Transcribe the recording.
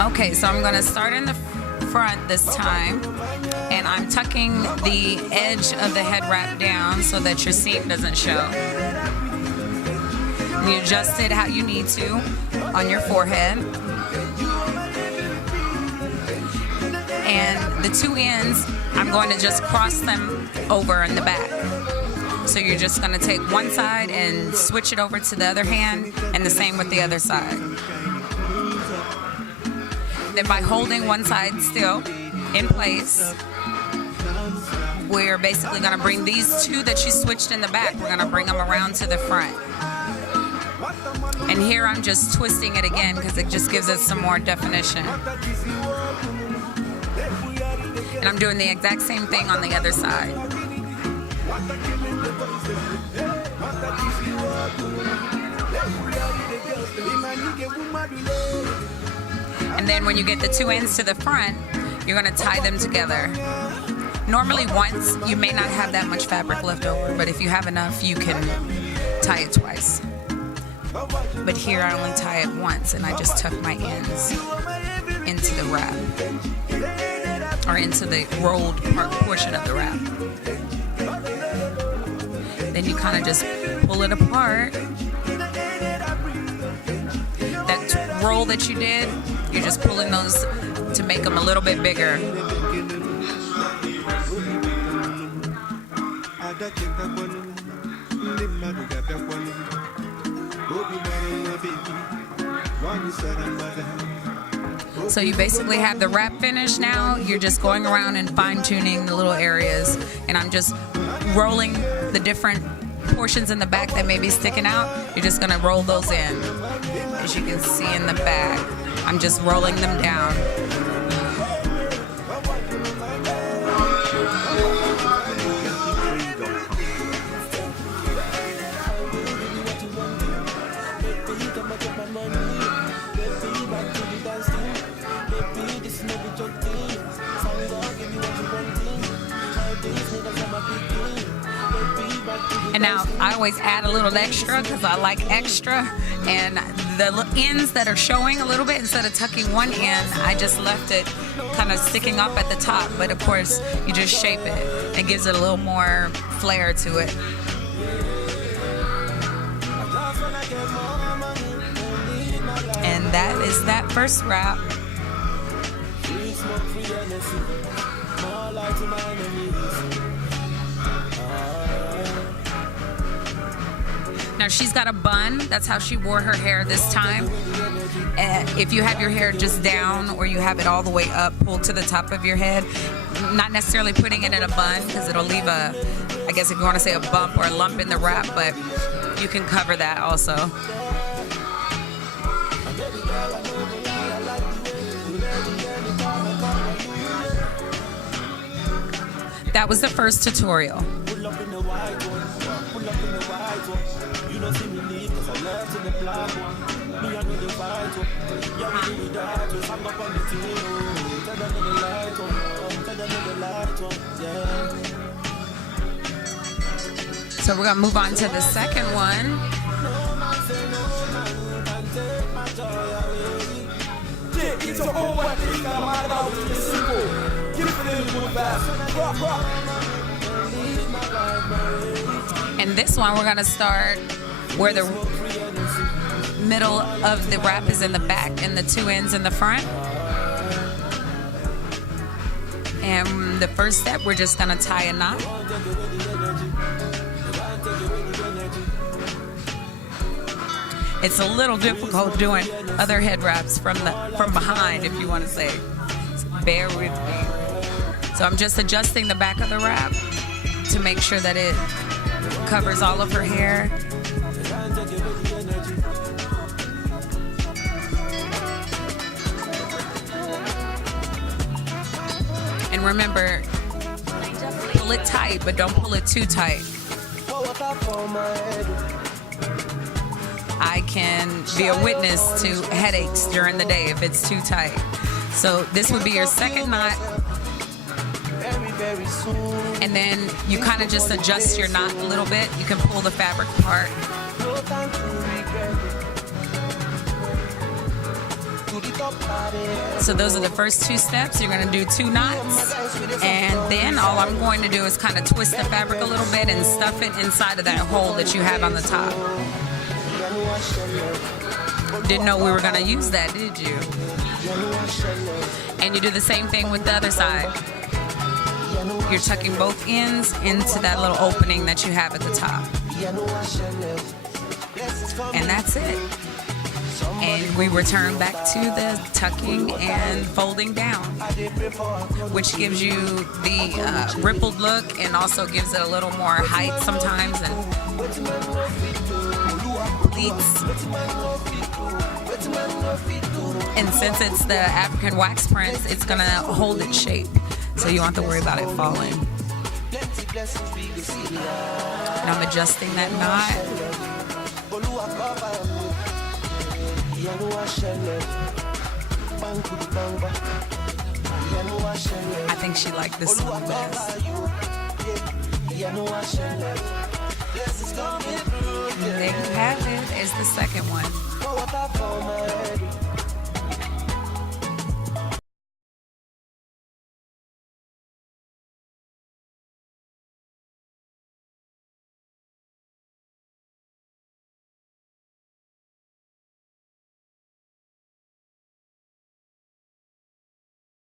Okay, so I'm going to start in the front this time, and I'm tucking the edge of the head wrap down so that your seam doesn't show. And you adjust it how you need to on your forehead. And the two ends, I'm going to just cross them over in the back. So you're just going to take one side and switch it over to the other hand, and the same with the other side. Then by holding one side still in place, we're basically going to bring these two that you switched in the back, we're going to bring them around to the front. And here I'm just twisting it again because it just gives us some more definition. And I'm doing the exact same thing on the other side. And then when you get the two ends to the front, you're going to tie them together. Normally once, you may not have that much fabric left over, but if you have enough, you can tie it twice. But here I only tie it once, and I just tuck my ends into the wrap, or into the rolled portion of the wrap. Then you kind of just pull it apart. That roll that you did, you're just pulling those to make them a little bit bigger. So you basically have the wrap finished now. You're just going around and fine-tuning the little areas. And I'm just rolling the different portions in the back that may be sticking out. You're just going to roll those in. As you can see in the back, I'm just rolling them down. And now I always add a little extra because I like extra, and the ends that are showing a little bit, instead of tucking one end, I just left it kind of sticking up at the top. But of course you just shape it. It gives it a little more flair to it. And that is that first wrap. Now she's got a bun. That's how she wore her hair this time. If you have your hair just down, or you have it all the way up, pulled to the top of your head, not necessarily putting it in a bun because it'll leave a, I guess if you want to say, a bump or a lump in the wrap, but you can cover that also. That was the first tutorial. So we're gonna move on to the second one. And this one we're gonna start where the middle of the wrap is in the back and the two ends in the front. And the first step, we're just gonna tie a knot. It's a little difficult doing other head wraps from behind, if you want to say. So bear with me. So I'm just adjusting the back of the wrap to make sure that it covers all of her hair. And remember, pull it tight, but don't pull it too tight. I can be a witness to headaches during the day if it's too tight. So this would be your second knot. And then you kind of just adjust your knot a little bit. You can pull the fabric apart. So those are the first 2 steps. You're going to do 2 knots, and then all I'm going to do is kind of twist the fabric a little bit and stuff it inside of that hole that you have on the top. Didn't know we were going to use that, did you? And you do the same thing with the other side. You're tucking both ends into that little opening that you have at the top. And that's it. And we return back to the tucking and folding down, which gives you the rippled look and also gives it a little more height sometimes and pleats. And since it's the African wax prints, it's gonna hold its shape, so you don't have to worry about it falling. And I'm adjusting that knot. I think she liked this one best. And there you have it. It's the second one.